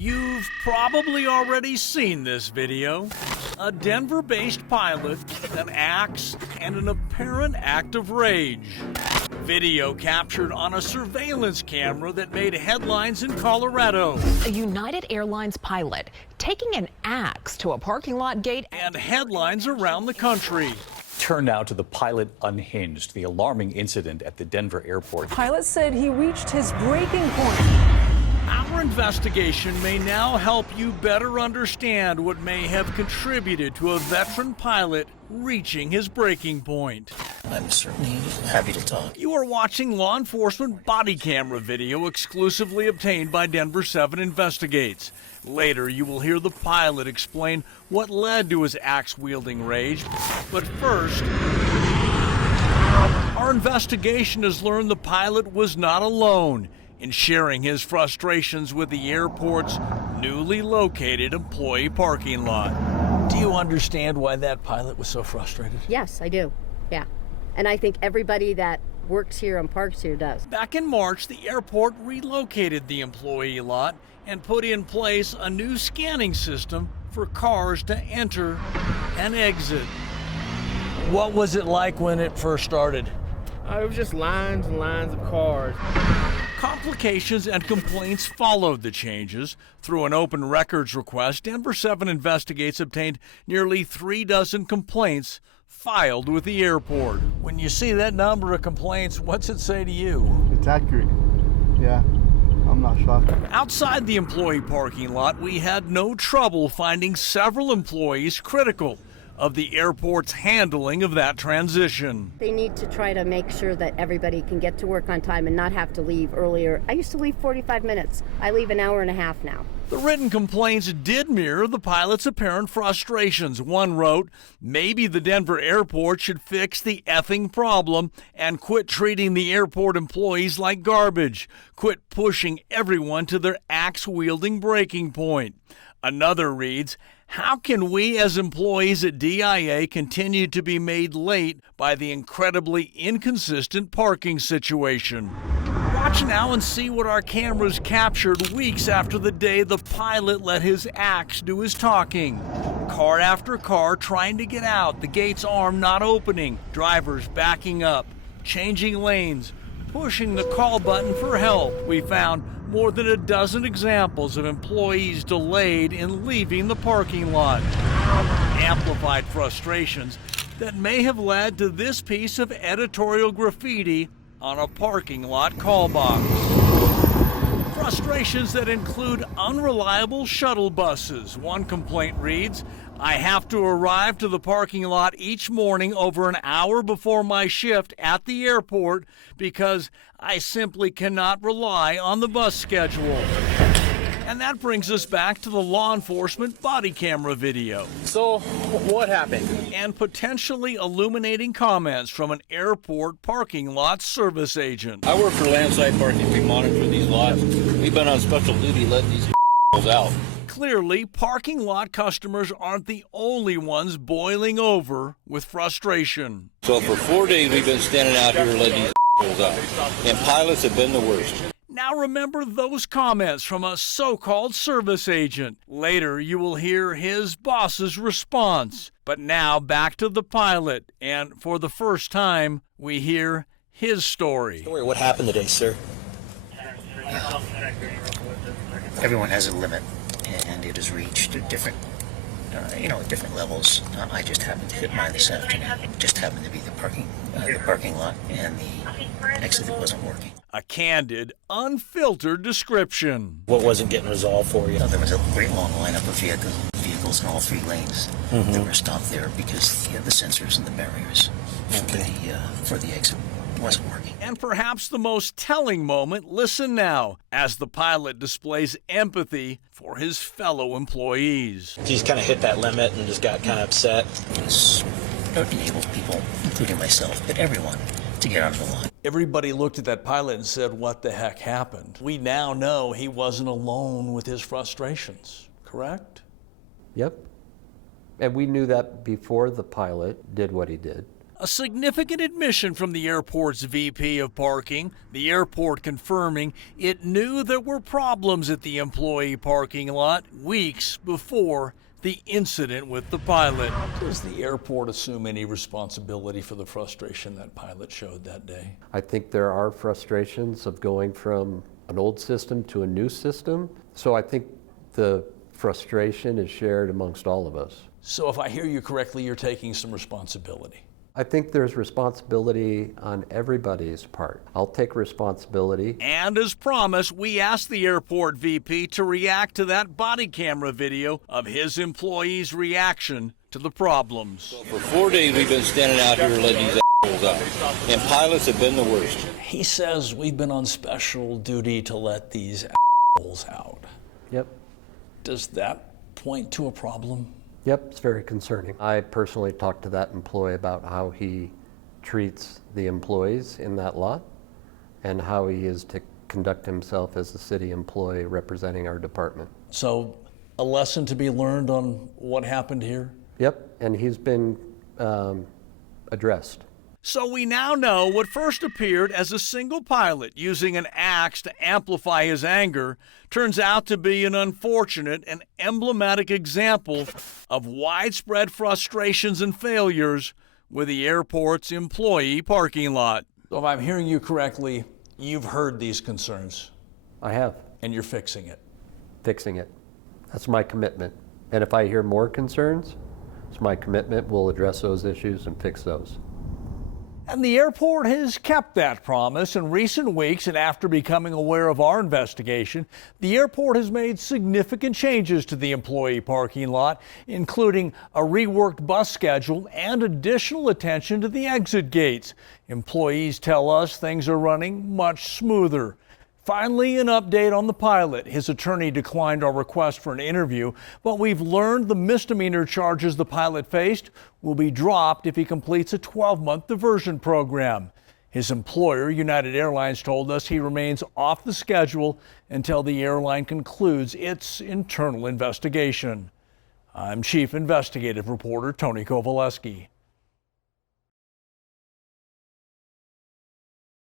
You've probably already seen this video. A Denver-based pilot, an axe, and an apparent act of rage. Video captured on a surveillance camera that made headlines in Colorado. A United Airlines pilot taking an axe to a parking lot gate. And headlines around the country. Turn now to the pilot unhinged, the alarming incident at the Denver airport. Pilot said he reached his breaking point. Our investigation may now help you better understand what may have contributed to a veteran pilot reaching his breaking point. I'm certainly happy to talk. You are watching law enforcement body camera video exclusively obtained by Denver 7 Investigates. Later, you will hear the pilot explain what led to his axe-wielding rage. But first, our investigation has learned the pilot was not alone in sharing his frustrations with the airport's newly located employee parking lot. Do you understand why that pilot was so frustrated? Yes, I do. Yeah. And I think everybody that works here and parks here does. Back in March, the airport relocated the employee lot and put in place a new scanning system for cars to enter and exit. What was it like when it first started? It was just lines and lines of cars. Complications and complaints followed the changes. Through an open records request, Denver 7 Investigates obtained nearly 36 complaints filed with the airport. When you see that number of complaints, what's it say to you? It's accurate. Yeah, I'm not shocked. Outside the employee parking lot, we had no trouble finding several employees critical of the airport's handling of that transition. They need to try to make sure that everybody can get to work on time and not have to leave earlier. I used to leave 45 minutes. I leave an hour and a half now. The written complaints did mirror the pilot's apparent frustrations. One wrote, "Maybe the Denver airport should fix the effing problem and quit treating the airport employees like garbage. Quit pushing everyone to their axe-wielding breaking point." Another reads, "How can we as employees at DIA continue to be made late by the incredibly inconsistent parking situation?" Watch now and see what our cameras captured weeks after the day the pilot let his axe do his talking. Car after car trying to get out, the gate's arm not opening, drivers backing up, changing lanes, pushing the call button for help. We found more than a dozen examples of employees delayed in leaving the parking lot. Amplified frustrations that may have led to this piece of editorial graffiti on a parking lot call box. Frustrations that include unreliable shuttle buses. One complaint reads, "I have to arrive to the parking lot each morning over an hour before my shift at the airport because I simply cannot rely on the bus schedule." And that brings us back to the law enforcement body camera video. So, what happened? And potentially illuminating comments from an airport parking lot service agent. I work for Landside Parking. We monitor these lots. We've been on special duty letting these out. Clearly, parking lot customers aren't the only ones boiling over with frustration. So for 4 days we've been standing out here letting these out. And pilots have been the worst. Now remember those comments from a so-called service agent. Later, you will hear his boss's response. But now back to the pilot, and for the first time, we hear his story. What happened today, sir? Everyone has a limit, and it is reached at different levels. I just happened to hit mine this afternoon. Just happened to be the parking lot, and the exit wasn't working. A candid, unfiltered description. What wasn't getting resolved for you? There was a great long lineup of vehicles in all three lanes that were stopped there because the sensors and the barriers for the exit wasn't working. And perhaps the most telling moment, listen now, as the pilot displays empathy for his fellow employees. He's kind of hit that limit and just got kind of upset. It's enabled people, including myself, but everyone, to get out of the line. Everybody looked at that pilot and said, "What the heck happened?" We now know he wasn't alone with his frustrations, correct? Yep. And we knew that before the pilot did what he did. A significant admission from the airport's VP of parking, the airport confirming it knew there were problems at the employee parking lot weeks before the incident with the pilot. Does the airport assume any responsibility for the frustration that pilot showed that day? I think there are frustrations of going from an old system to a new system. So I think the frustration is shared amongst all of us. So if I hear you correctly, you're taking some responsibility. I think there's responsibility on everybody's part. I'll take responsibility. And as promised, we asked the airport VP to react to that body camera video of his employees' reaction to the problems. For 4 days, we've been standing out here letting these assholes out, and pilots have been the worst. He says we've been on special duty to let these assholes out. Yep. Does that point to a problem? Yep, it's very concerning. I personally talked to that employee about how he treats the employees in that lot and how he is to conduct himself as a city employee representing our department. So a lesson to be learned on what happened here? Yep, and he's been addressed. So we now know what first appeared as a single pilot using an axe to amplify his anger turns out to be an unfortunate and emblematic example of widespread frustrations and failures with the airport's employee parking lot. So if I'm hearing you correctly, you've heard these concerns. I have. And you're fixing it. Fixing it. That's my commitment. And if I hear more concerns, it's my commitment. We'll address those issues and fix those. And the airport has kept that promise in recent weeks, and after becoming aware of our investigation, the airport has made significant changes to the employee parking lot, including a reworked bus schedule and additional attention to the exit gates. Employees tell us things are running much smoother. Finally, an update on the pilot. His attorney declined our request for an interview, but we've learned the misdemeanor charges the pilot faced will be dropped if he completes a 12-month diversion program. His employer, United Airlines, told us he remains off the schedule until the airline concludes its internal investigation. I'm Chief Investigative Reporter Tony Kovaleski.